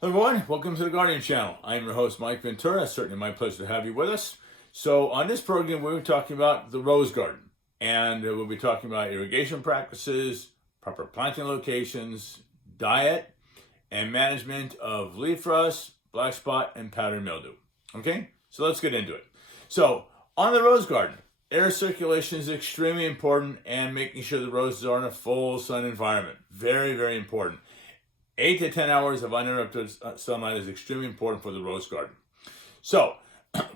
Hello everyone, welcome to the Guardian Channel. I'm your host Mike Ventura. It's certainly my pleasure to have you with us. So on this program we're talking about the rose garden, and we'll be talking about irrigation practices, proper planting locations, diet, and management of leaf rust, black spot, and powdery mildew. Okay, so let's get into it. So on the rose garden, air circulation is extremely important, and making sure the roses are in a full sun environment. Very, very important. 8 to 10 hours of uninterrupted sunlight is extremely important for the rose garden. So,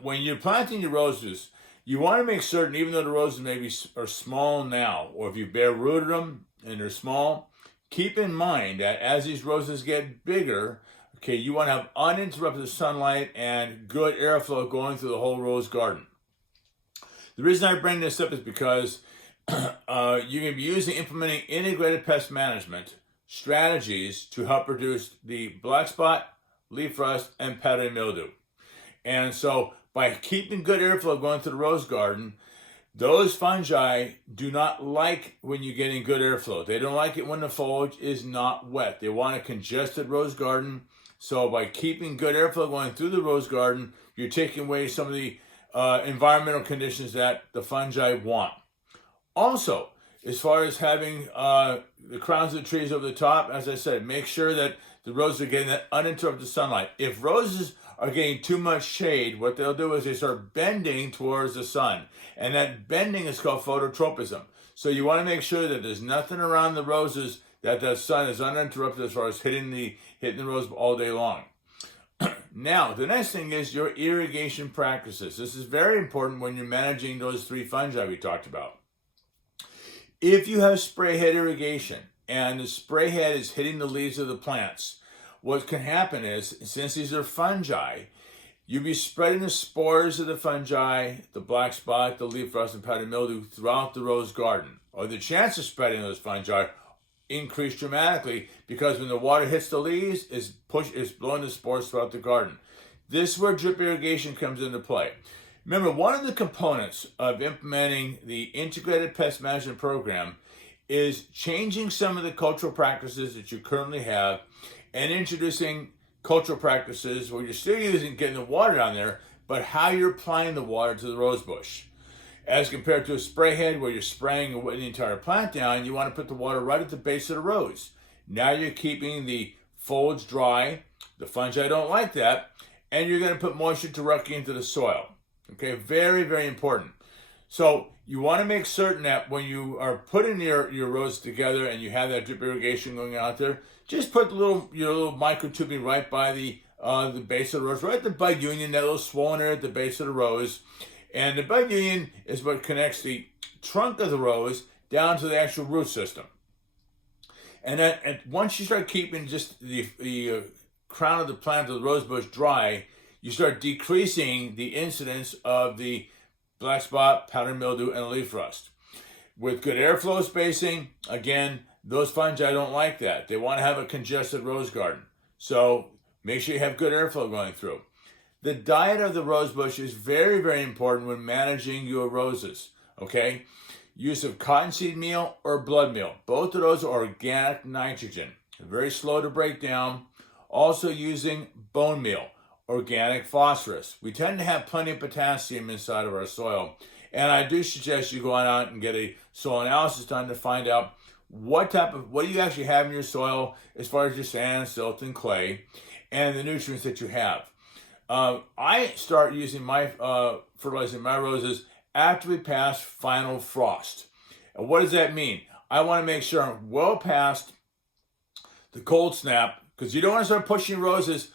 when you're planting your roses, you want to make certain, even though the roses maybe are small now, or if you bare rooted them and they're small, keep in mind that as these roses get bigger, okay, you want to have uninterrupted sunlight and good airflow going through the whole rose garden. The reason I bring this up is because you're going to be implementing integrated pest management strategies to help reduce the black spot, leaf rust, and powdery mildew. And so by keeping good airflow going through the rose garden, those fungi do not like when you're getting good airflow. They don't like it when the foliage is not wet. They want a congested rose garden. So by keeping good airflow going through the rose garden, you're taking away some of the environmental conditions that the fungi want. Also, as far as having the crowns of the trees over the top, as I said, make sure that the roses are getting that uninterrupted sunlight. If roses are getting too much shade, what they'll do is they start bending towards the sun. And that bending is called phototropism. So you want to make sure that there's nothing around the roses, that the sun is uninterrupted as far as hitting the rose all day long. Now, the next thing is your irrigation practices. This is very important when you're managing those three fungi we talked about. If you have spray head irrigation and the spray head is hitting the leaves of the plants, what can happen is, since these are fungi, you'll be spreading the spores of the fungi, the black spot, the leaf rust, and powdery mildew throughout the rose garden. Or the chance of spreading those fungi increase dramatically because when the water hits the leaves, it's blowing the spores throughout the garden. This is where drip irrigation comes into play. Remember, one of the components of implementing the integrated pest management program is changing some of the cultural practices that you currently have and introducing cultural practices where you're still getting the water down there, but how you're applying the water to the rose bush. As compared to a spray head where you're spraying the entire plant down, you want to put the water right at the base of the rose. Now you're keeping the foliage dry, the fungi don't like that, and you're going to put moisture directly into the soil. Okay, very, very important. So you want to make certain that when you are putting your rows together and you have that drip irrigation going out there, just put your little microtubing right by the base of the rose, right at the bud union, that little swollen area at the base of the rose. And the bud union is what connects the trunk of the rose down to the actual root system. And once you start keeping just the crown of the plant of the rose bush dry, you start decreasing the incidence of the black spot, powdery mildew, and leaf rust. With good airflow spacing, again, those fungi don't like that. They want to have a congested rose garden. So make sure you have good airflow going through. The diet of the rose bush is very, very important when managing your roses, okay? Use of cottonseed meal or blood meal. Both of those are organic nitrogen. Very slow to break down. Also using bone meal. Organic phosphorus. We tend to have plenty of potassium inside of our soil, and I do suggest you go out and get a soil analysis done to find out what do you actually have in your soil as far as your sand, silt, and clay, and the nutrients that you have. I start using my fertilizing my roses after we pass final frost. And what does that mean? I want to make sure I'm well past the cold snap, because you don't want to start pushing roses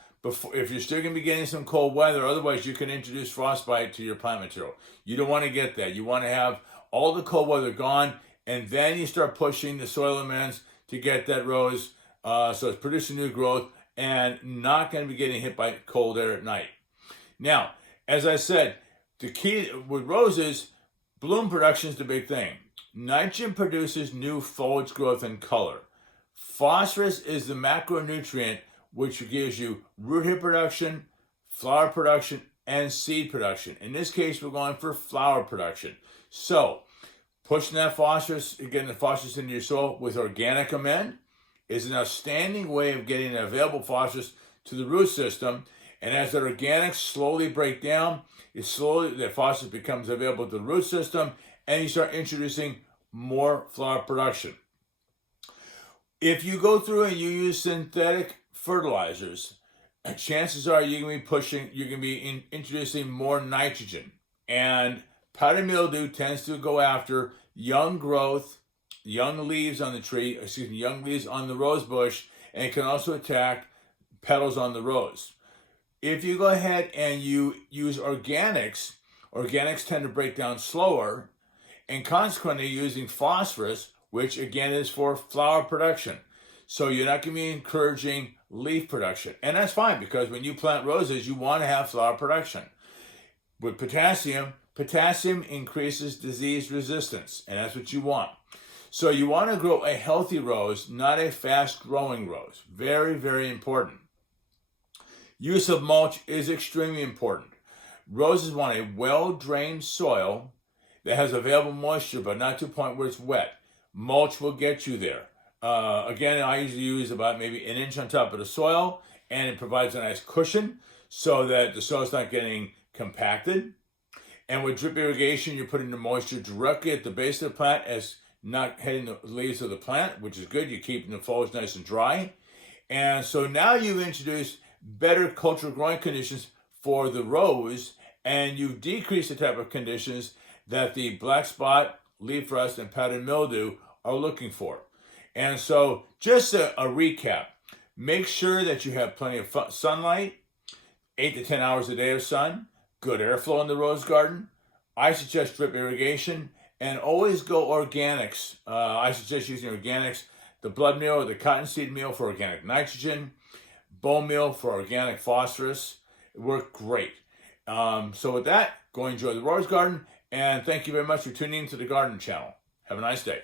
if you're still going to be getting some cold weather. Otherwise, you can introduce frostbite to your plant material. You don't want to get that. You want to have all the cold weather gone, and then you start pushing the soil amendments to get that rose so it's producing new growth and not going to be getting hit by cold air at night. Now, as I said, the key with roses, bloom production is the big thing. Nitrogen produces new foliage growth and color. Phosphorus is the macronutrient which gives you root hair production, flower production, and seed production. In this case, we're going for flower production. So, pushing that phosphorus, getting the phosphorus into your soil with organic amend is an outstanding way of getting available phosphorus to the root system. And as the organics slowly break down, the phosphorus becomes available to the root system, and you start introducing more flower production. If you go through and you use synthetic fertilizers, chances are you're going to be introducing more nitrogen. And powdery mildew tends to go after young growth, young leaves on the rose bush, and it can also attack petals on the rose. If you go ahead and you use organics tend to break down slower, and consequently using phosphorus, which again is for flower production. So you're not going to be encouraging leaf production. And that's fine, because when you plant roses, you want to have flower production. With potassium increases disease resistance, and that's what you want. So you want to grow a healthy rose, not a fast-growing rose. Very, very important. Use of mulch is extremely important. Roses want a well-drained soil that has available moisture, but not to a point where it's wet. Mulch will get you there. Again, I usually use about maybe an inch on top of the soil, and it provides a nice cushion so that the soil's not getting compacted. And with drip irrigation, you're putting the moisture directly at the base of the plant, as not hitting the leaves of the plant, which is good. You're keeping the foliage nice and dry. And so now you've introduced better cultural growing conditions for the rose, and you've decreased the type of conditions that the black spot, leaf rust, and powdery mildew are looking for. And so just a recap, make sure that you have plenty of sunlight, 8 to 10 hours a day of sun, good airflow in the rose garden. I suggest drip irrigation, and always go organics. I suggest using organics, the blood meal or the cottonseed meal for organic nitrogen, bone meal for organic phosphorus. It worked great. So with that, go enjoy the rose garden, and thank you very much for tuning into the Garden Channel. Have a nice day.